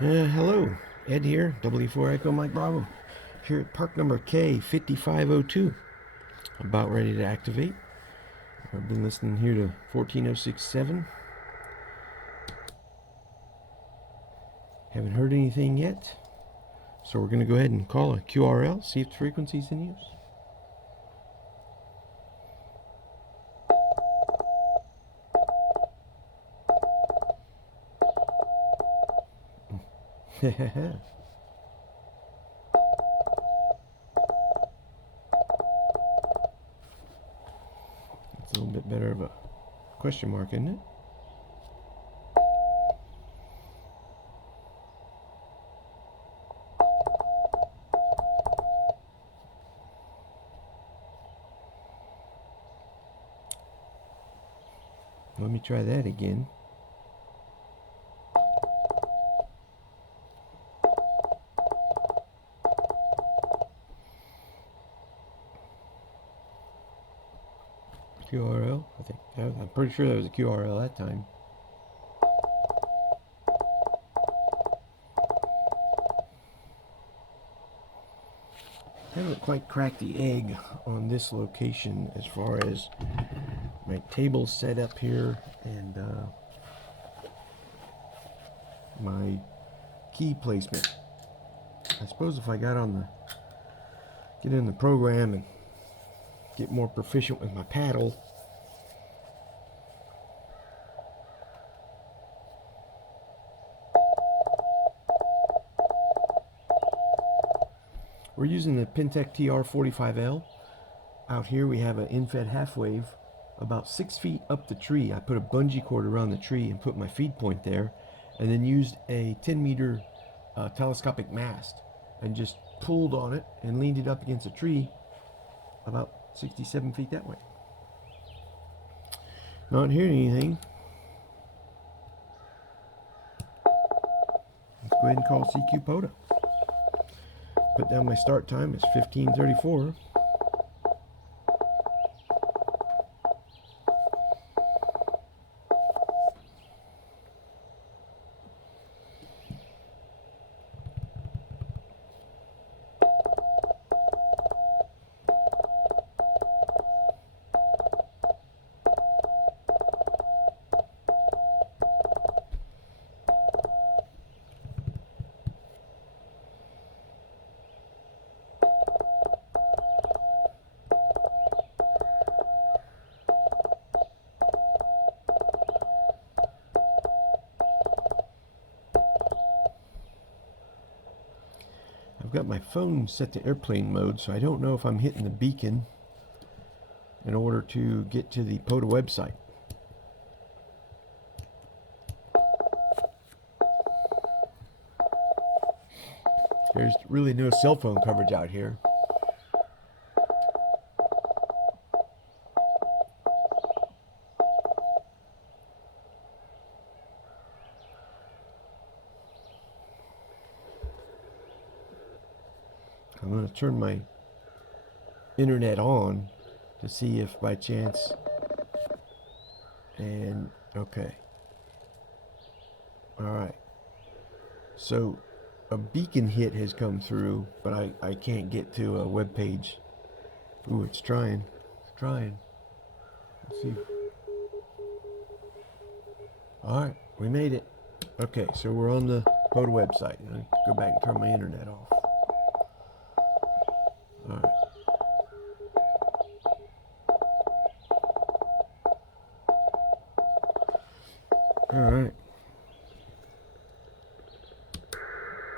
Hello, Ed here, W4 Echo Mike Bravo, here at park number K-5502. About ready to activate. I've been listening here to 14067. Haven't heard anything yet, so we're going to go ahead and call a QRL, see if the frequency's in use. It's a little bit better of a question mark, isn't it? Let me try that again. QRL, I think. I'm pretty sure that was a QRL that time. I haven't quite cracked the egg on this location as far as my table set up here and my key placement. I suppose if I get in the program and get more proficient with my paddle, we're using the Penntek TR45L. Out here we have an infed half wave about 6 feet up the tree. I put a bungee cord around the tree and put my feed point there, and then used a 10-meter telescopic mast and just pulled on it and leaned it up against a tree about 67 feet that way. Not hearing anything. Let's go ahead and call CQ POTA. Put down my start time. It's 15:34. I've got my phone set to airplane mode, so I don't know if I'm hitting the beacon in order to get to the POTA website. There's really no cell phone coverage out here. I'm going to turn my internet on to see if by chance, and okay. Alright. So a beacon hit has come through, but I can't get to a web page. Ooh, it's trying. It's trying. Let's see. Alright, we made it. Okay, so we're on the POTA website. I'll go back and turn my internet off. Alright. Alright.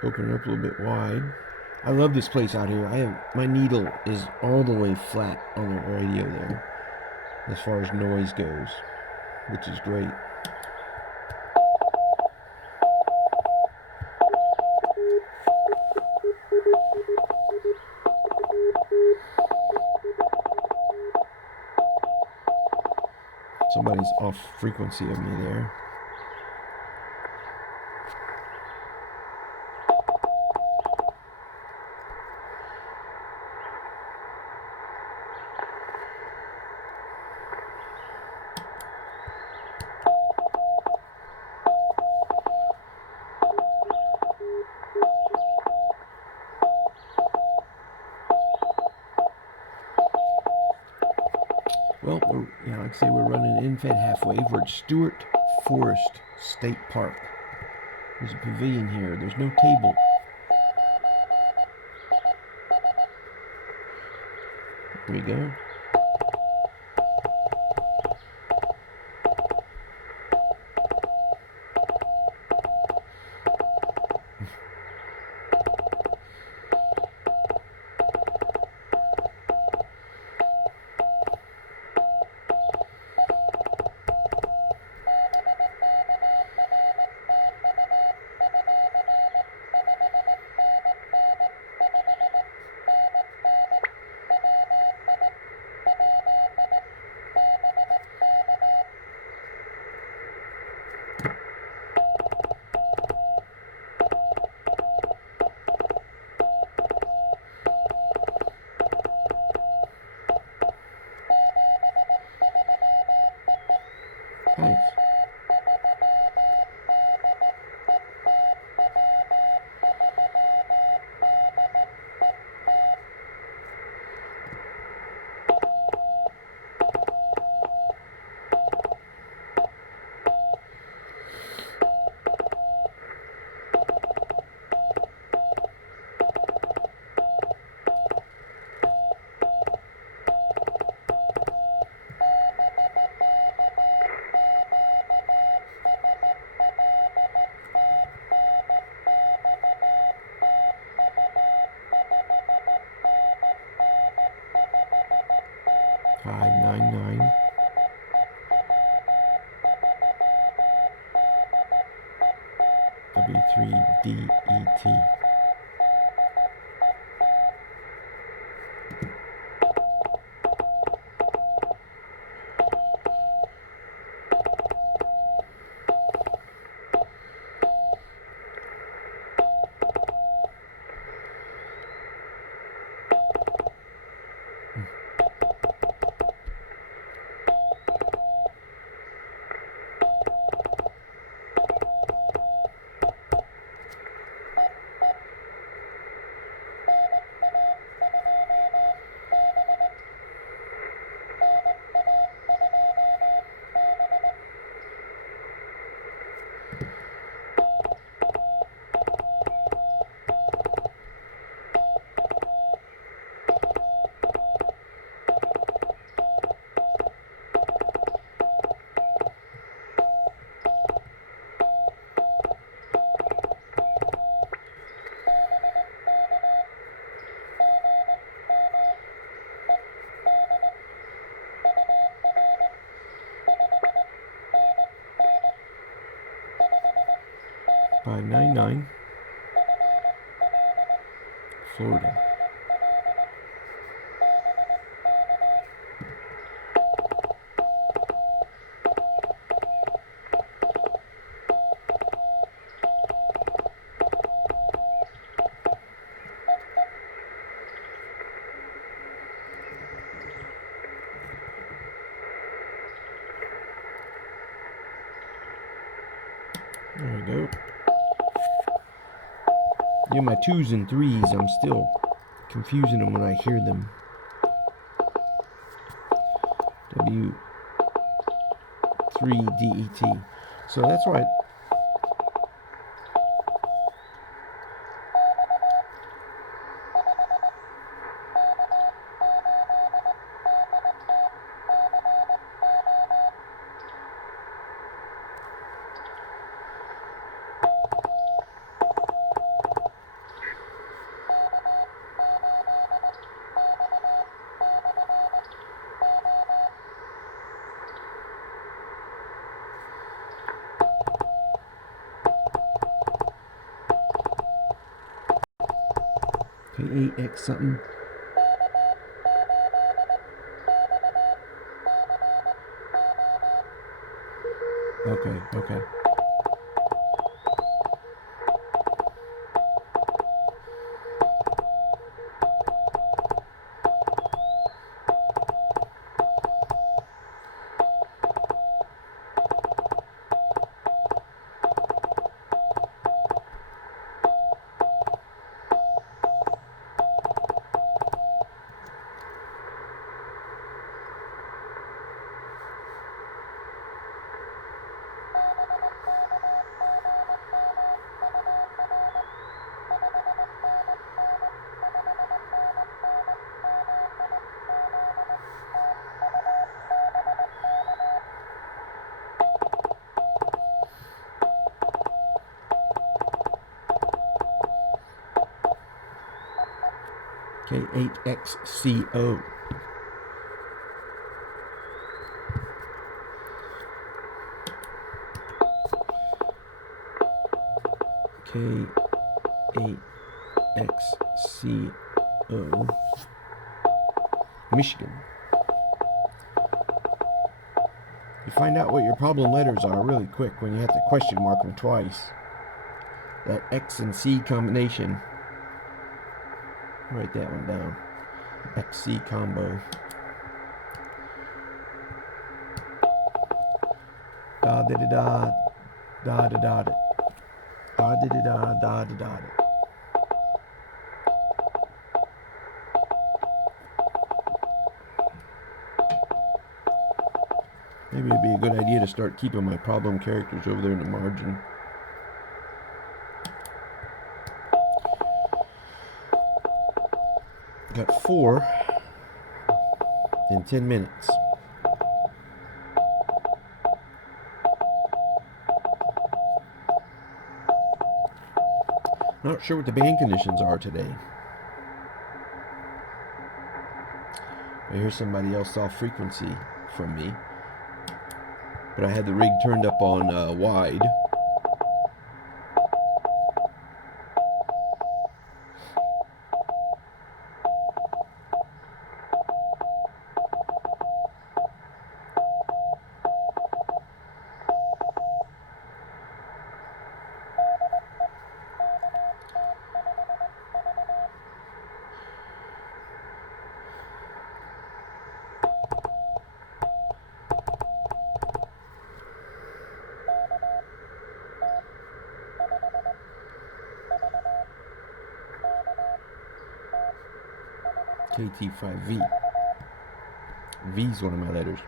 Open it up a little bit wide. I love this place out here. My needle is all the way flat on the radio there as far as noise goes, which is great. Somebody's off frequency of me there. say we're running an in-fed half wave. We're at Stewart Forest State Park. There's a pavilion here. There's no table. Here we go. Nice. .599 W3DET. .599 Florida. There we go. Yeah, my 2s and 3s, I'm still confusing them when I hear them. W3DET. So that's right. K8X something. Okay, okay. K8XCO. K8XCO. Michigan. You find out what your problem letters are really quick when you have to question mark them twice. That X and C combination. Write that one down. XC combo. Da da da da da da da da da da da da da da. Maybe it'd be a good idea to start keeping my problem characters over there in the margin. Got 4 in 10 minutes. Not sure what the band conditions are today. I hear somebody else off frequency from me, but I had the rig turned up on wide. KT5V. V is one of my letters.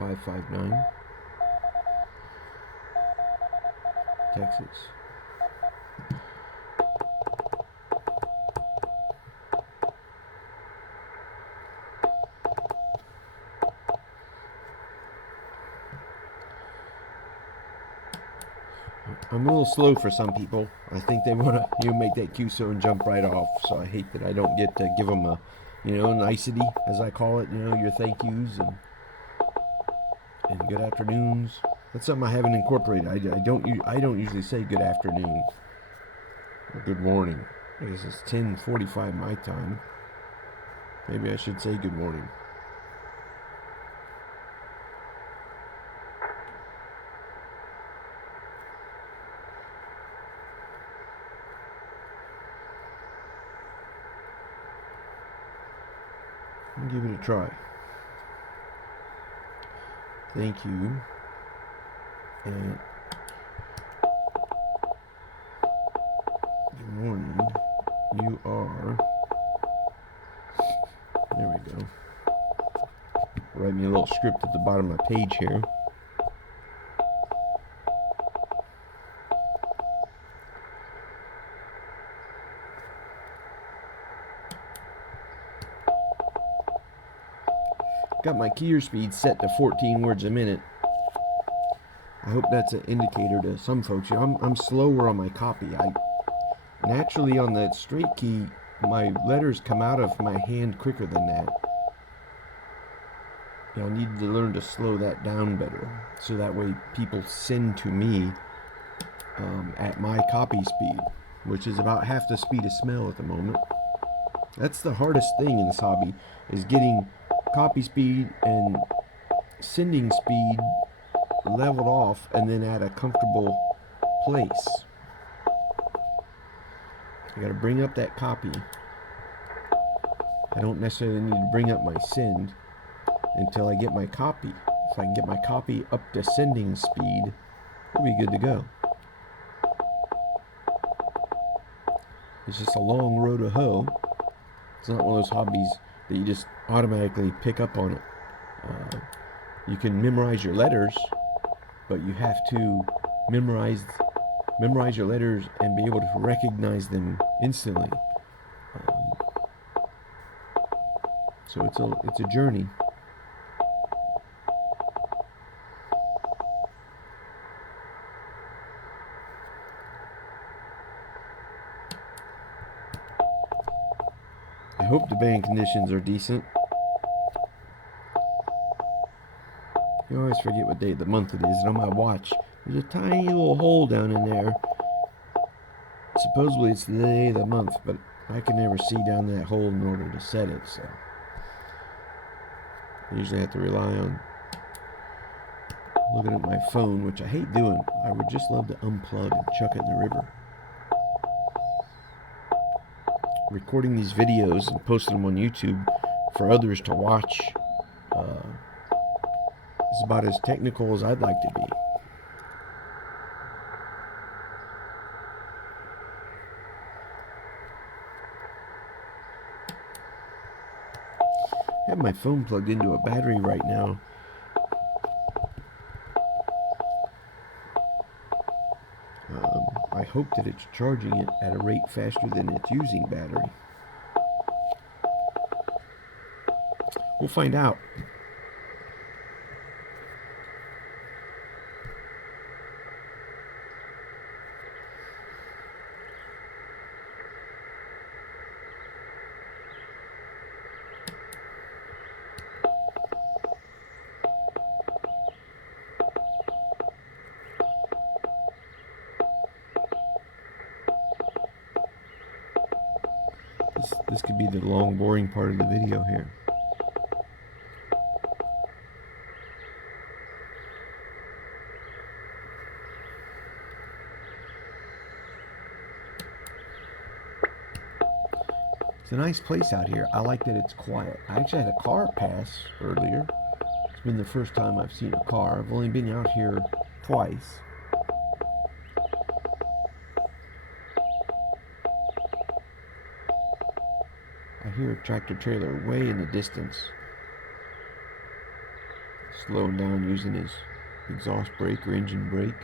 .559 Texas. I'm a little slow for some people. I think they want to make that QSO and jump right off. So I hate that I don't get to give them a, nicety, as I call it. Your thank yous and good afternoons. That's something I haven't incorporated. I don't usually say good afternoon or good morning. I guess it's 10:45 my time. Maybe I should say good morning. I'll give it a try. Thank you. And good morning. You are. There we go. Write me a little script at the bottom of my page here. Got my keyer speed set to 14 words a minute. I hope that's an indicator to some folks. I'm slower on my copy. Naturally on the straight key, my letters come out of my hand quicker than that. I need to learn to slow that down better, so that way people send to me at my copy speed, which is about half the speed of smell at the moment. That's the hardest thing in this hobby, is getting copy speed and sending speed leveled off and then at a comfortable place. I gotta bring up that copy. I don't necessarily need to bring up my send until I get my copy. If I can get my copy up to sending speed, we'll be good to go. It's just a long row to hoe. It's not one of those hobbies that you just automatically pick up on it you can memorize your letters, but you have to memorize your letters and be able to recognize them instantly. So it's a journey. I hope the band conditions are decent. You always forget what day of the month it is, and on my watch, there's a tiny little hole down in there. Supposedly it's the day of the month, but I can never see down that hole in order to set it, so I usually have to rely on looking at my phone, which I hate doing. I would just love to unplug and chuck it in the river. Recording these videos and posting them on YouTube for others to watch is about as technical as I'd like to be. I have my phone plugged into a battery right now. I hope that it's charging it at a rate faster than it's using battery. We'll find out. This could be the long, boring part of the video here. It's a nice place out here. I like that it's quiet. I actually had a car pass earlier. It's been the first time I've seen a car. I've only been out here twice. I hear a tractor trailer way in the distance, slowing down using his exhaust brake or engine brake.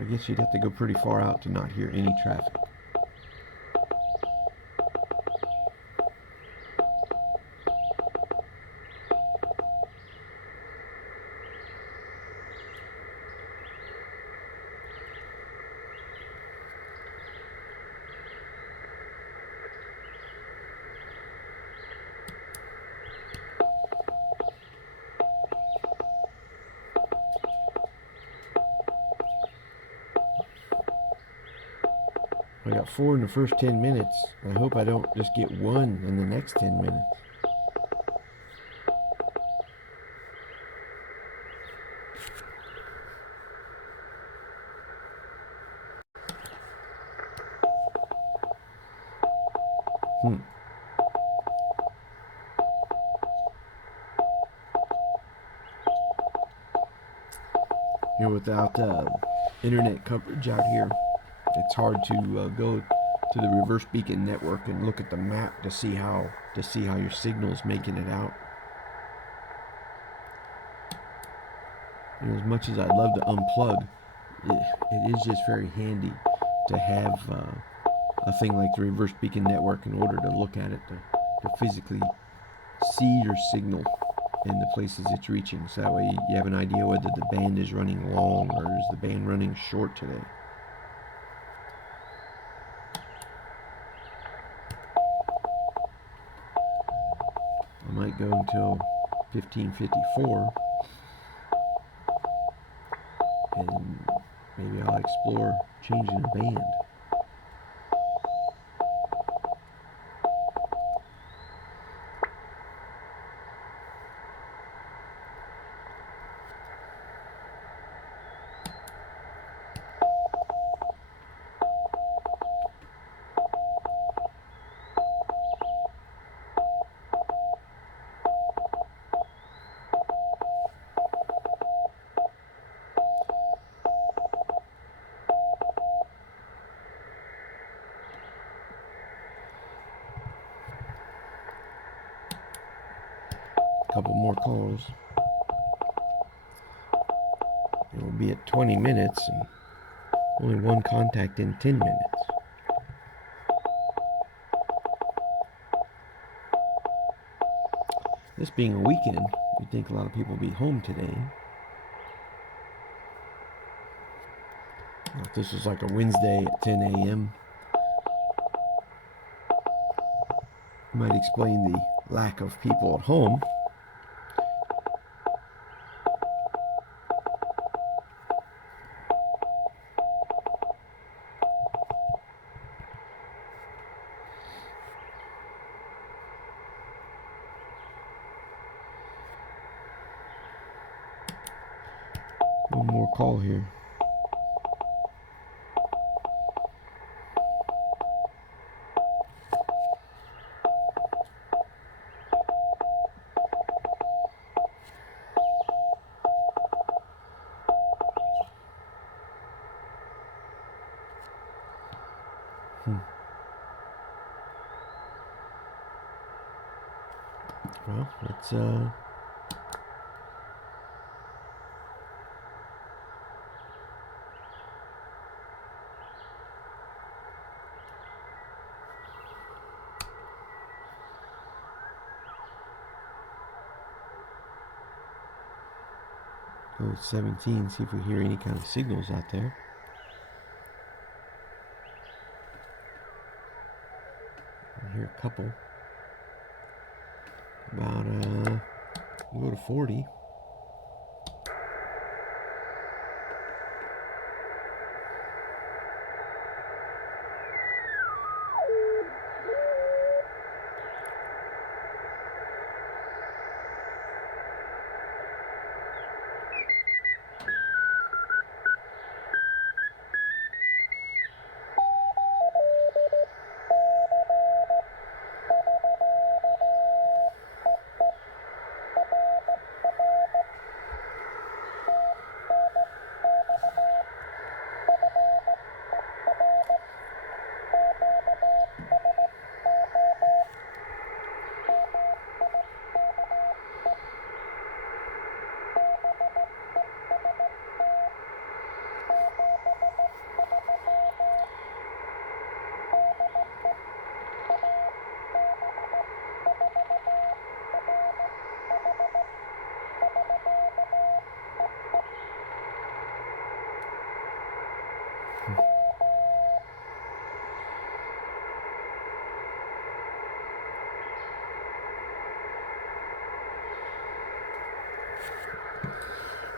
I guess you'd have to go pretty far out to not hear any traffic. I got 4 in the first 10 minutes. I hope I don't just get 1 in the next 10 minutes. Without internet coverage out here, it's hard to go to the reverse beacon network and look at the map to see how your signal's making it out. As much as I'd love to unplug, it is just very handy to have a thing like the reverse beacon network in order to look at it, to physically see your signal in the places it's reaching, so that way you have an idea whether the band is running long or is the band running short today. I might go until 15:54 and maybe I'll explore changing the band. more calls. It will be at 20 minutes and only one contact in 10 minutes. This being a weekend, you'd think a lot of people will be home today. If this was like a Wednesday at 10 a.m., might explain the lack of people at home. One more call here. Well, let's go with 17, see if we hear any kind of signals out there. I hear a couple. About, we'll go to 40.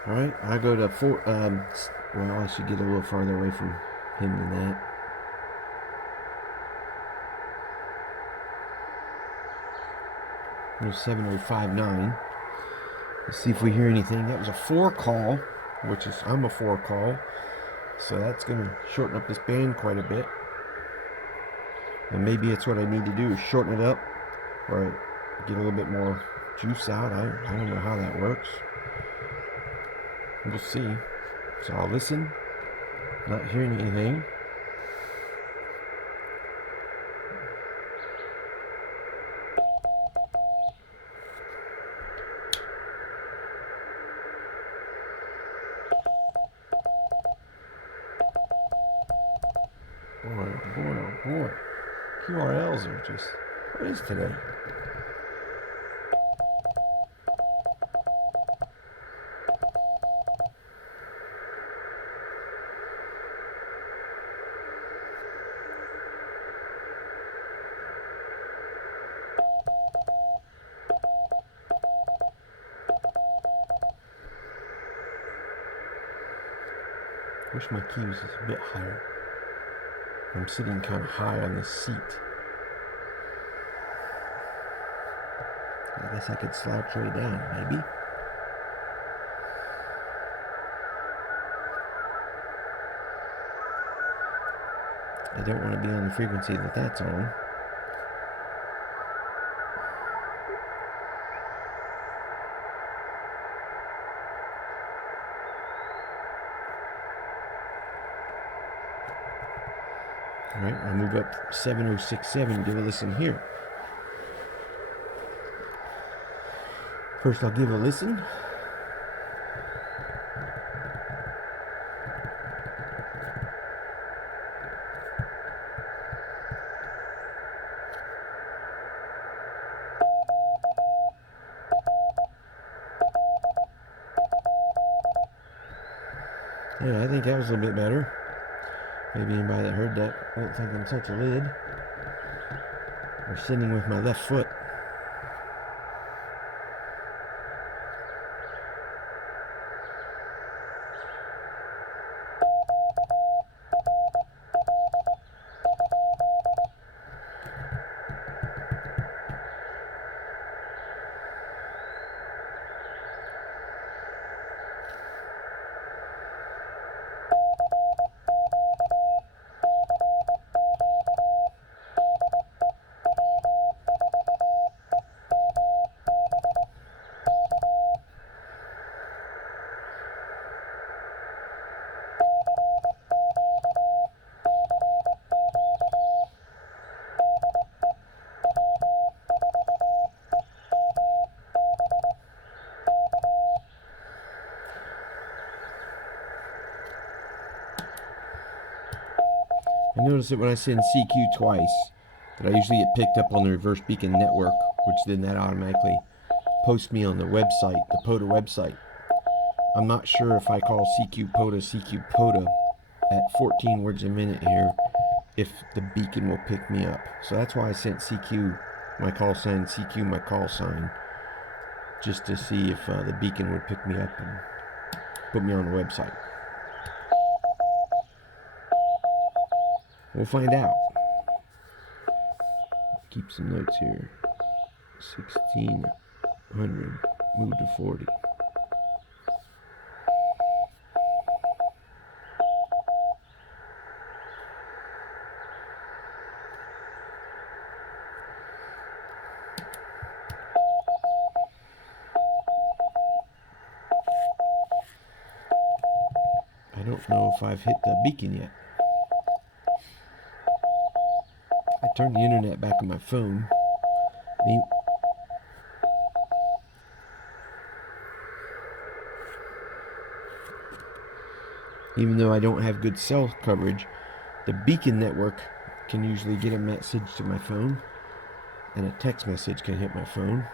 All right, I go to 4. Well, I should get a little farther away from him than that. There's 7059. Let's see if we hear anything. That was a 4 call, which is, I'm a 4 call. So that's going to shorten up this band quite a bit. And maybe it's what I need to do is shorten it up or get a little bit more juice out. I don't know how that works. We'll see. So I'll listen, not hearing anything. Boy, oh boy, oh boy. QRLs are just, what is today? Wish my key was a bit higher. I'm sitting kind of high on this seat. I guess I could slouch way down, maybe. I don't want to be on the frequency that that's on. Alright, I'll move up 7067 and give a listen here. First, I'll give a listen. Yeah, I think that was a little bit better. Maybe anybody that heard that won't think I'm such a lid. I'm sitting with my left foot. I notice that when I send CQ twice, that I usually get picked up on the reverse beacon network, which then that automatically posts me on the website, the POTA website. I'm not sure if I call CQ POTA at 14 words a minute here, if the beacon will pick me up. So that's why I sent CQ my call sign, CQ my call sign, just to see if the beacon would pick me up and put me on the website. We'll find out. Keep some notes here. 1600, move to 40. I don't know if I've hit the beacon yet. I turned the internet back on my phone. Even though I don't have good cell coverage, the beacon network can usually get a message to my phone, and a text message can hit my phone.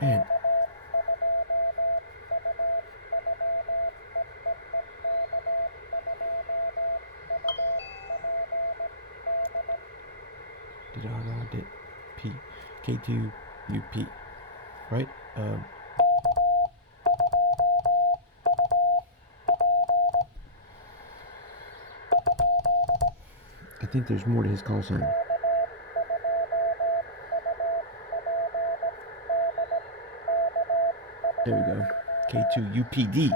Man. Did P K2UP, right? I think there's more to his call sign. There we go. K2UPD.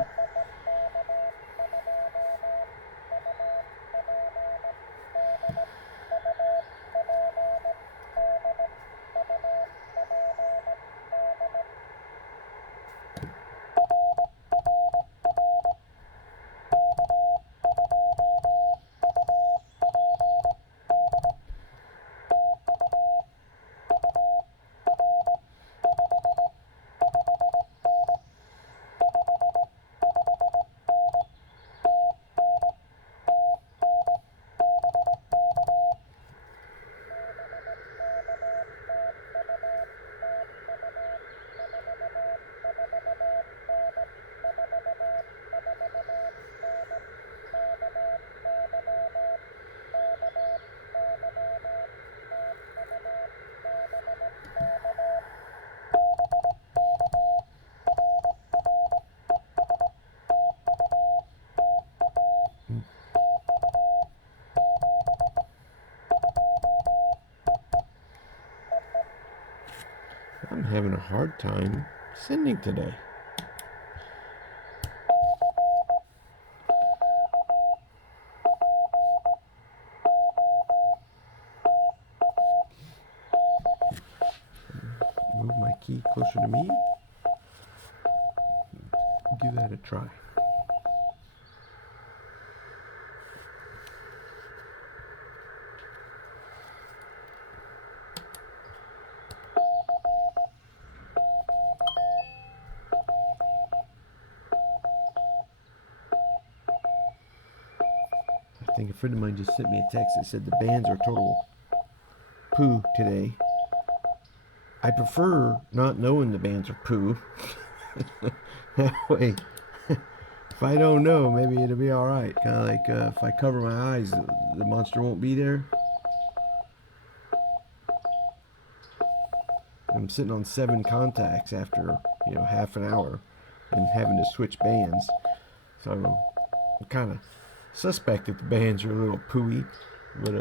I'm having a hard time sending today. Move my key closer to me. Give that a try. I think a friend of mine just sent me a text that said the bands are total poo today. I prefer not knowing the bands are poo. That way, if I don't know, maybe it'll be alright. Kind of like if I cover my eyes, the monster won't be there. I'm sitting on 7 contacts after, half an hour and having to switch bands. So I'm kind of suspect that the bands are a little pooey, but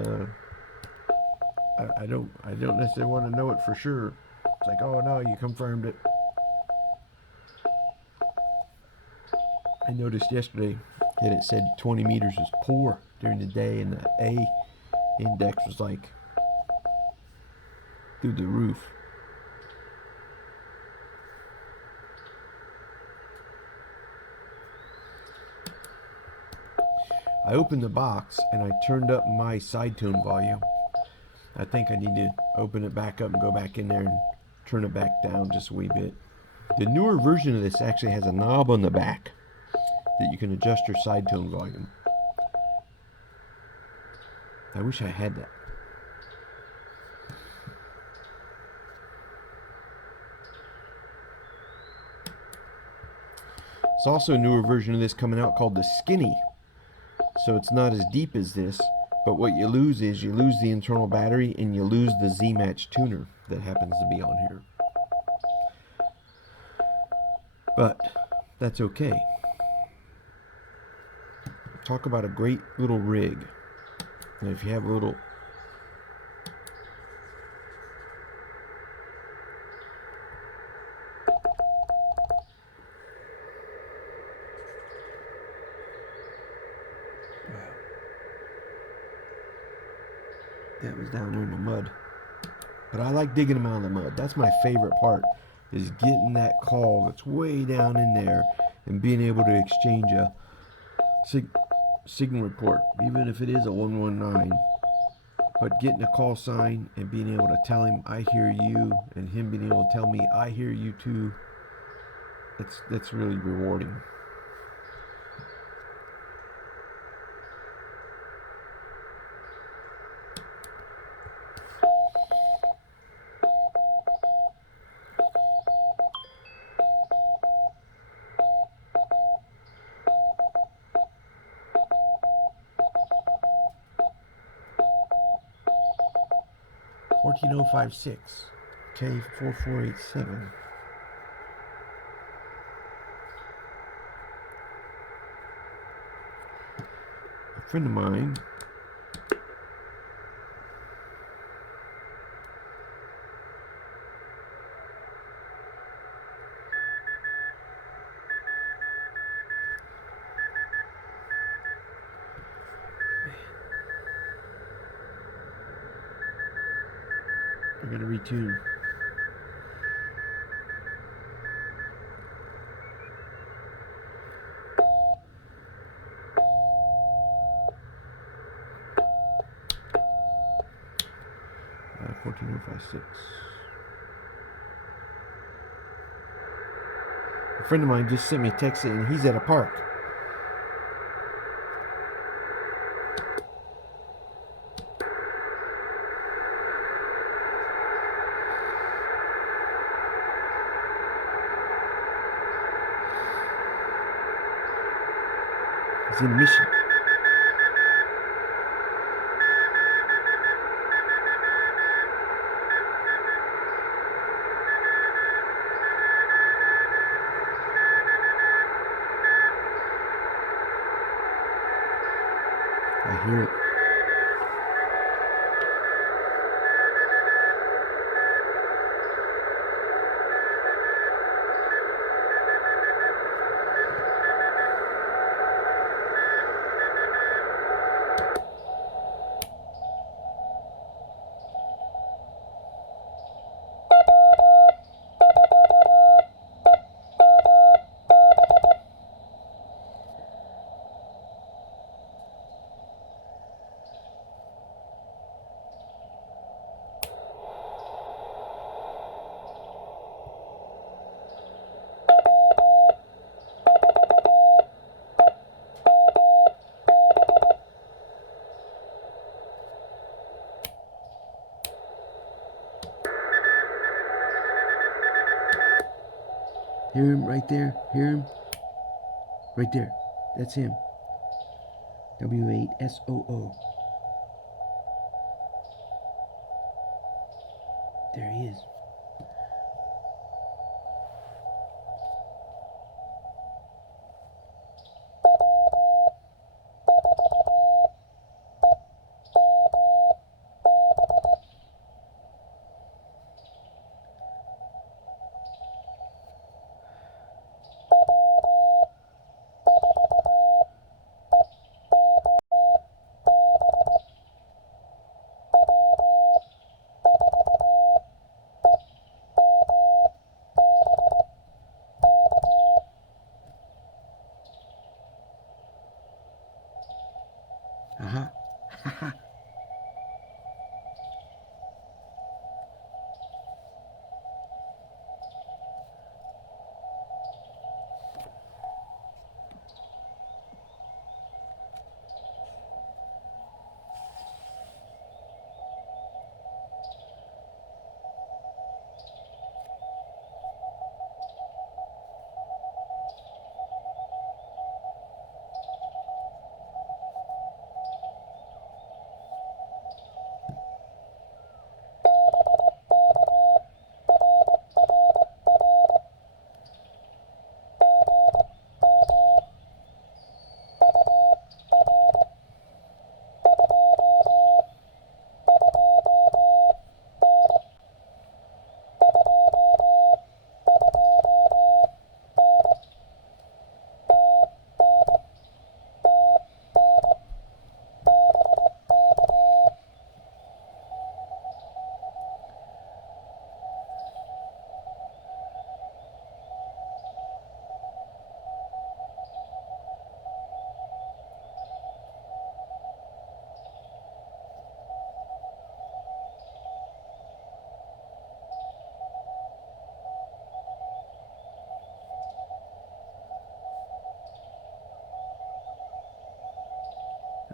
I don't necessarily want to know it for sure. It's like, oh no, you confirmed it. I noticed yesterday that it said 20 meters was poor during the day, and the A index was like through the roof. I opened the box and I turned up my side tone volume. I think I need to open it back up and go back in there and turn it back down just a wee bit. The newer version of this actually has a knob on the back that you can adjust your side tone volume. I wish I had that. There's also a newer version of this coming out called the Skinny. So it's not as deep as this, but what you lose is you lose the internal battery and you lose the Z-Match tuner that happens to be on here. But that's okay. Talk about a great little rig. And if you have a little that was down there in the mud. But I like digging them out of the mud. That's my favorite part, is getting that call that's way down in there and being able to exchange a signal report, even if it is a 119. But getting a call sign and being able to tell him I hear you, and him being able to tell me I hear you too, that's really rewarding. $14,056 K-5487. A friend of mine I'm going to retune. $14,056. A friend of mine just sent me a text saying he's at a park. He's in Mission. I hear it. Hear him right there? Hear him? Right there. That's him. W8SOO. There he is. Uh-huh.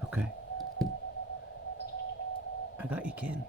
Okay. I got you, Ken.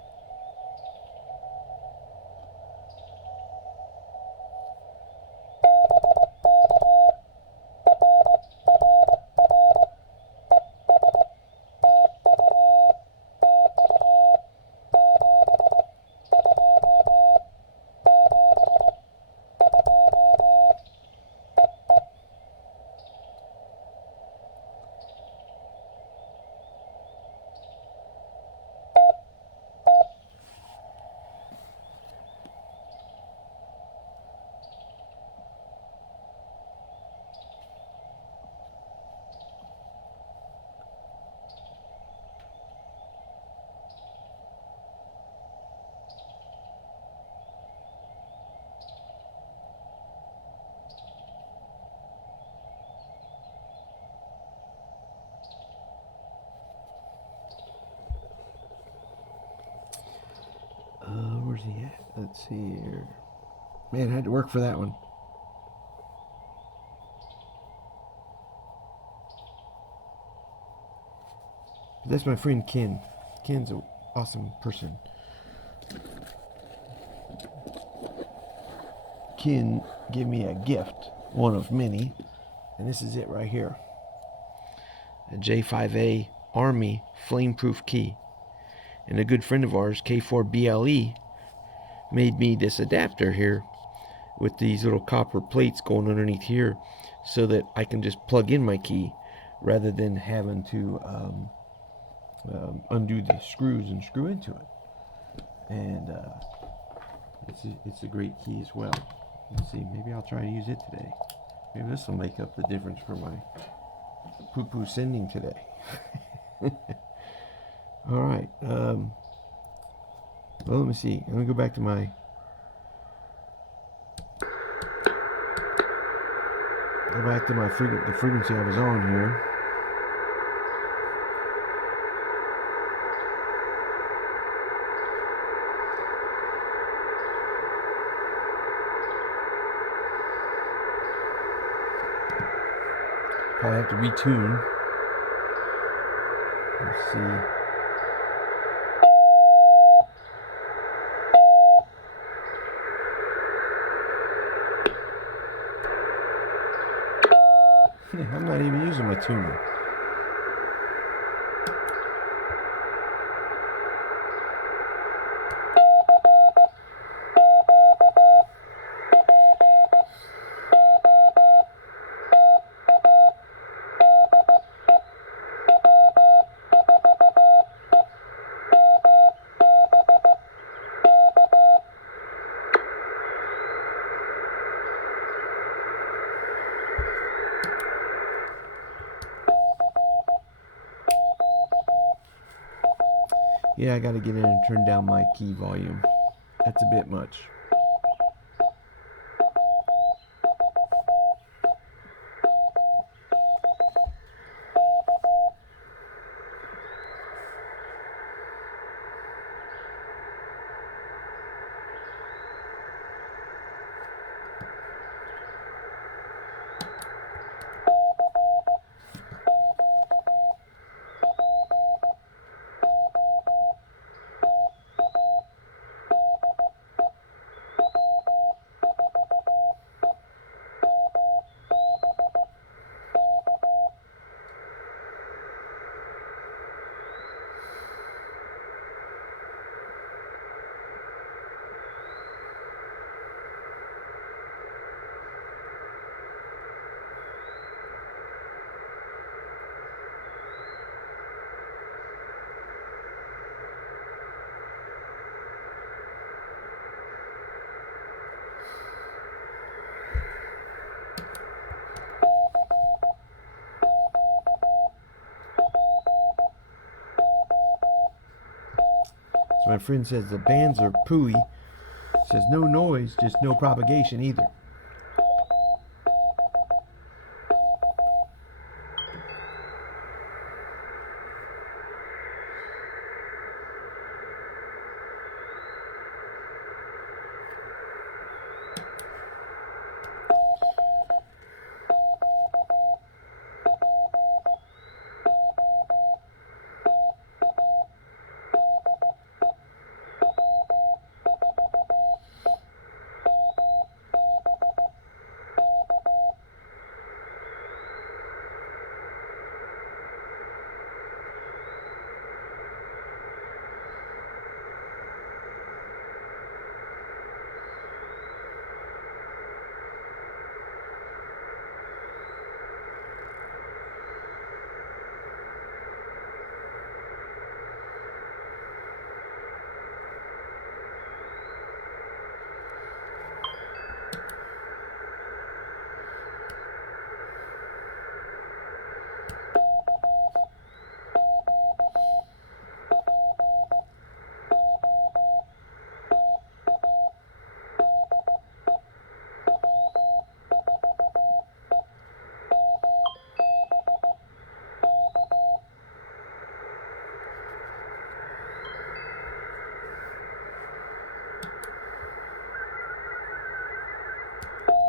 Where's he at? Let's see here. Man, I had to work for that one. But that's my friend Ken. Ken's an awesome person. Ken gave me a gift, one of many, and this is it right here. A J5A Army flameproof key. And a good friend of ours, K4BLE, made me this adapter here with these little copper plates going underneath here so that I can just plug in my key rather than having to undo the screws and screw into it. And it's a great key as well. Let's see, maybe I'll try to use it today. Maybe this will make up the difference for my poo-poo sending today. All right. Well, let me see. I'm gonna go back to my. The frequency I was on here. Probably have to retune. Let's see. I'm not even using my tuner. Yeah, I gotta get in and turn down my key volume. That's a bit much. So my friend says the bands are pooey. Says no noise, just no propagation either.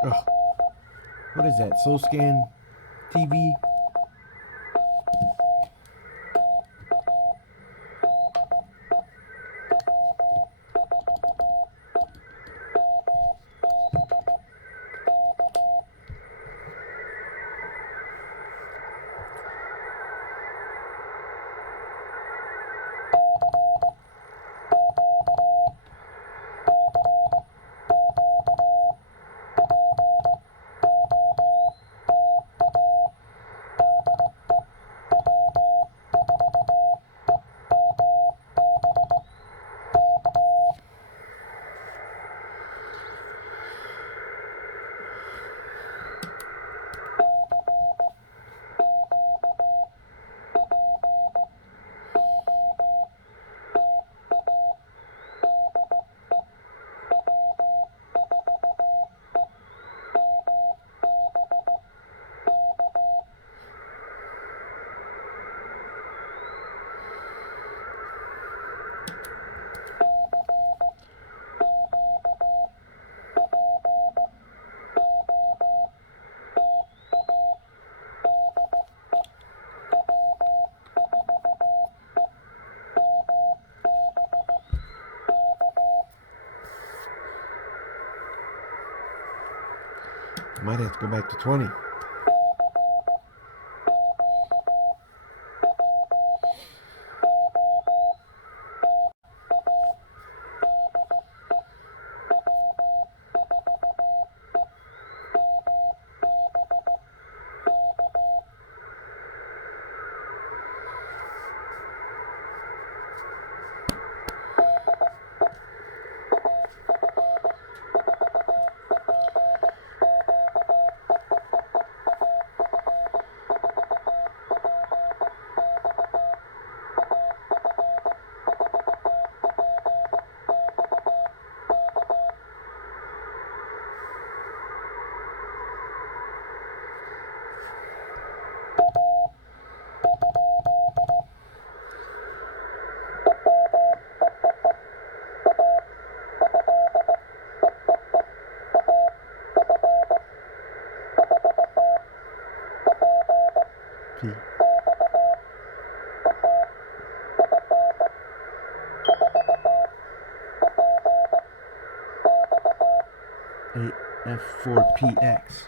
Ugh. What is that? SoulScan TV? Might have to go back to 20. AF4PX.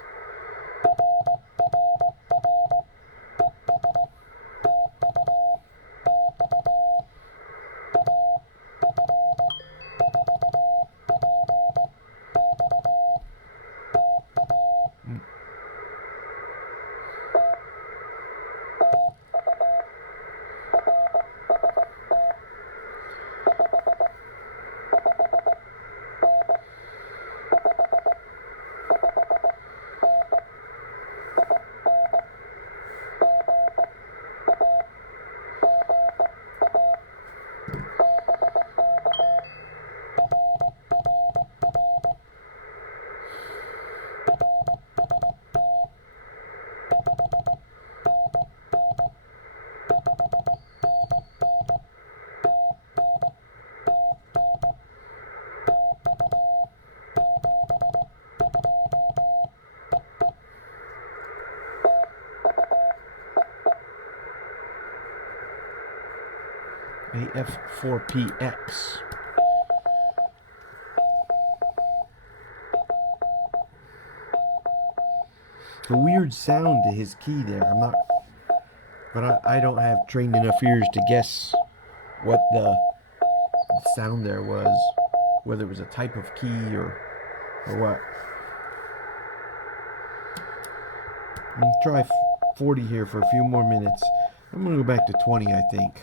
AF4PX. A weird sound to his key there. I'm not, but I don't have trained enough ears to guess what the sound there was, whether it was a type of key or what. I'll try 40 here for a few more minutes. I'm gonna go back to 20, I think.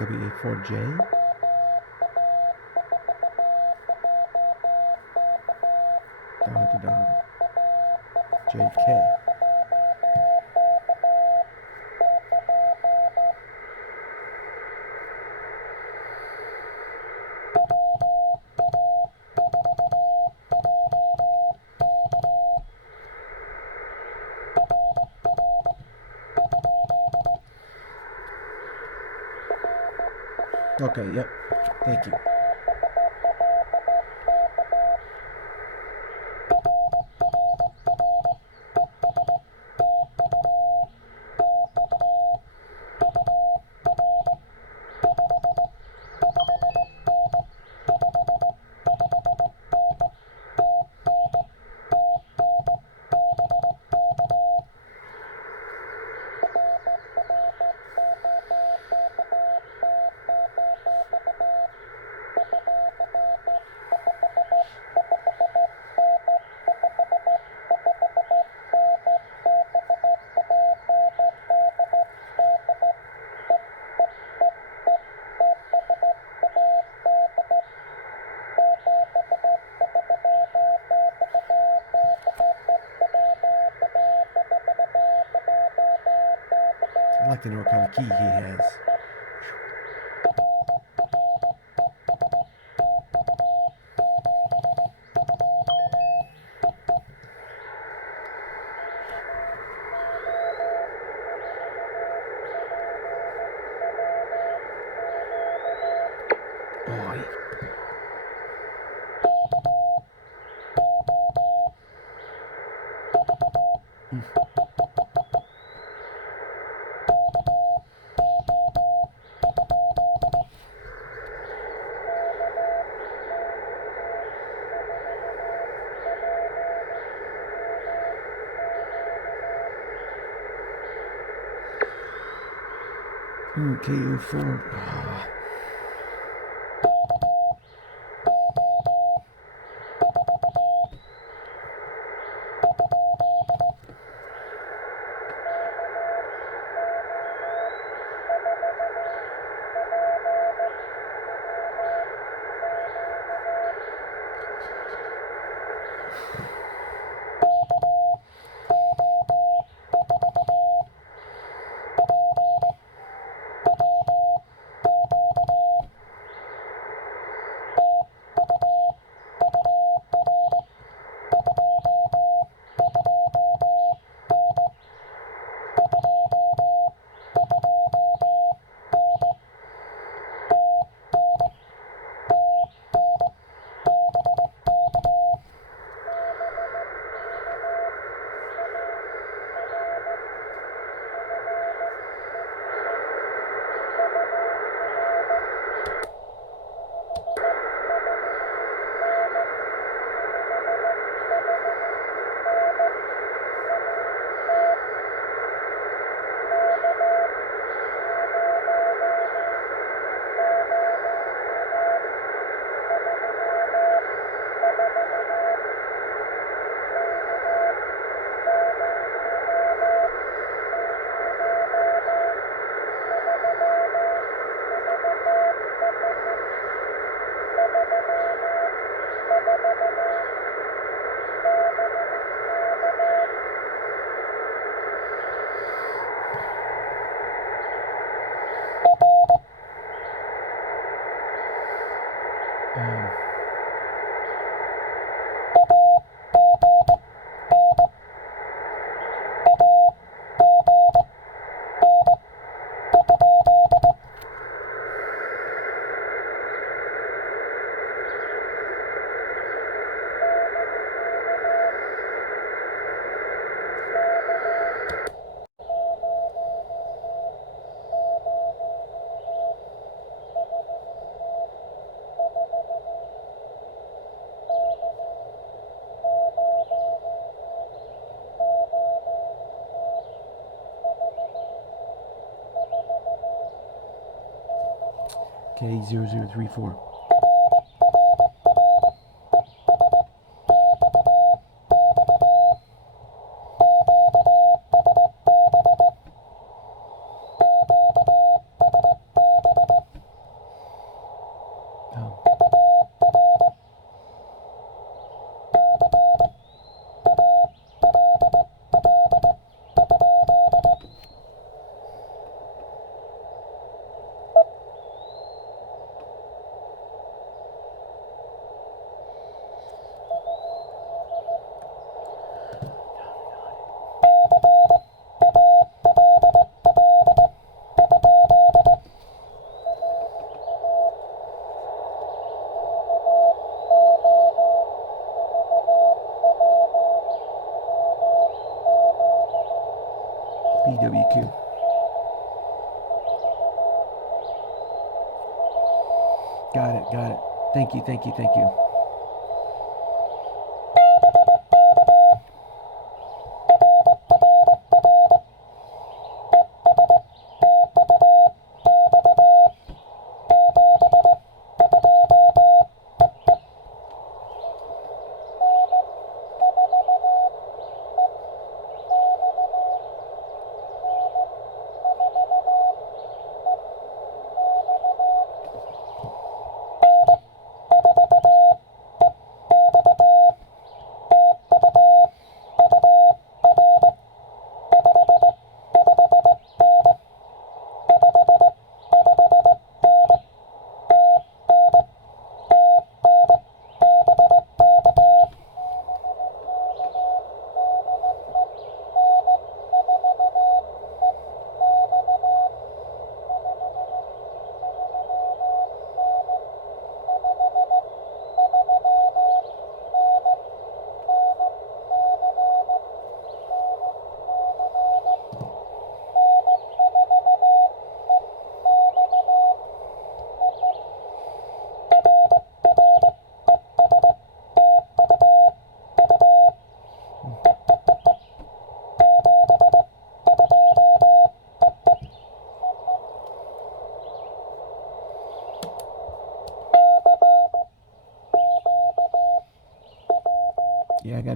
WA4J. JK. Okay, yep. Thank you. like to know what kind of key he has. Oh, KO4. Oh. K0034. BWQ. Got it, got it. Thank you, thank you, thank you.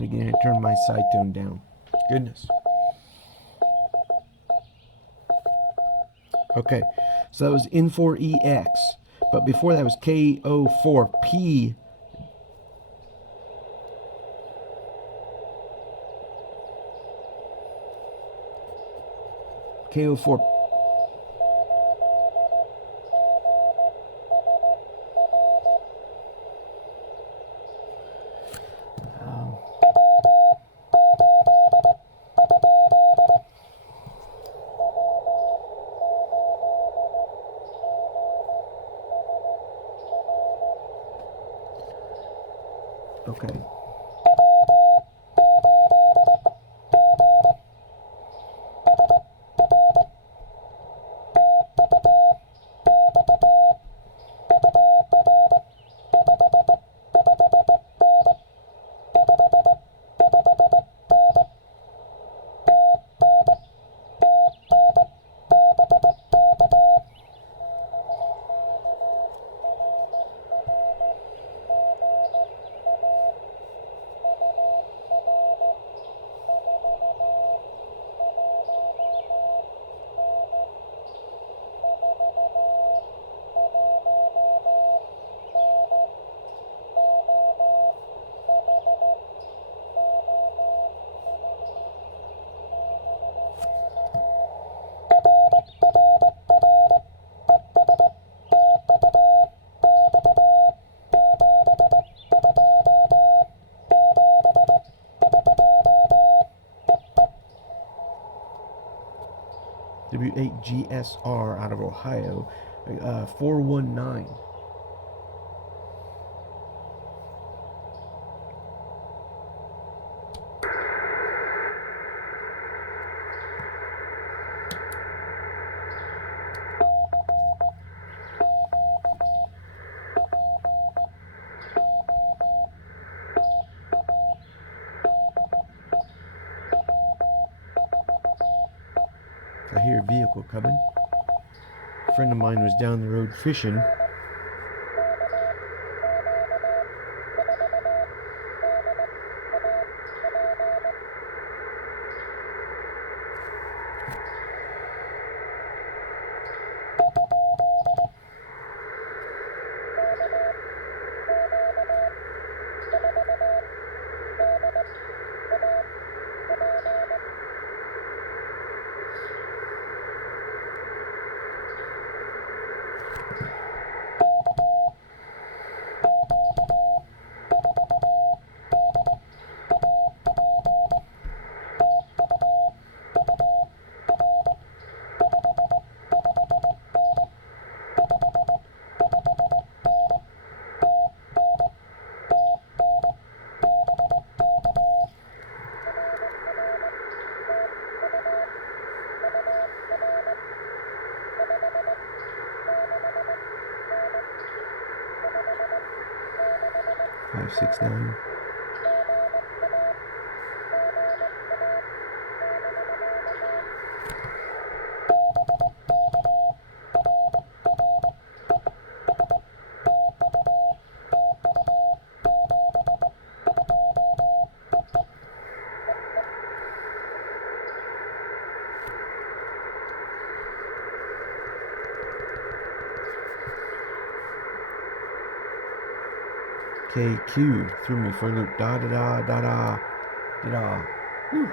again and turn my side tone down. Goodness. Okay, so that was N4EX, but before that was K04P. K04. Okay. W8GSR out of Ohio, 419. I hear a vehicle coming. A friend of mine was down the road fishing. Five, 6, 9. KQ threw me for a loop. Da da da da da da da. Whew.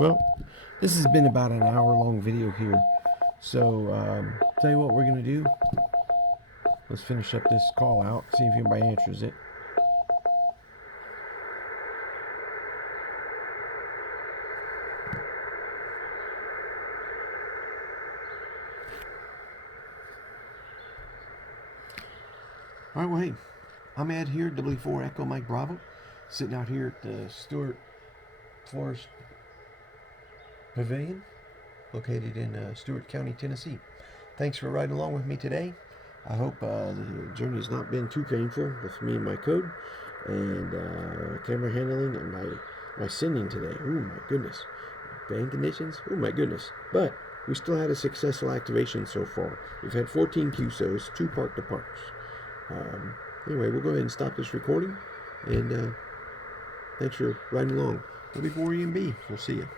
Well, this has been about an hour-long video here. So, tell you what we're gonna do. Let's finish up this call out. See if anybody answers it. All right, well, hey, I'm Ed here, W4 Echo Mike Bravo, sitting out here at the Stewart Forest Pavilion, located in Stewart County, Tennessee. Thanks for riding along with me today. I hope the journey's not been too painful with me and my code, and camera handling, and my sending today. Oh my goodness. Band conditions, oh my goodness. But we still had a successful activation so far. We've had 14 QSOs, 2 park-to-parks. Anyway, we'll go ahead and stop this recording, and thanks for riding along. WB4EMB. We'll see you.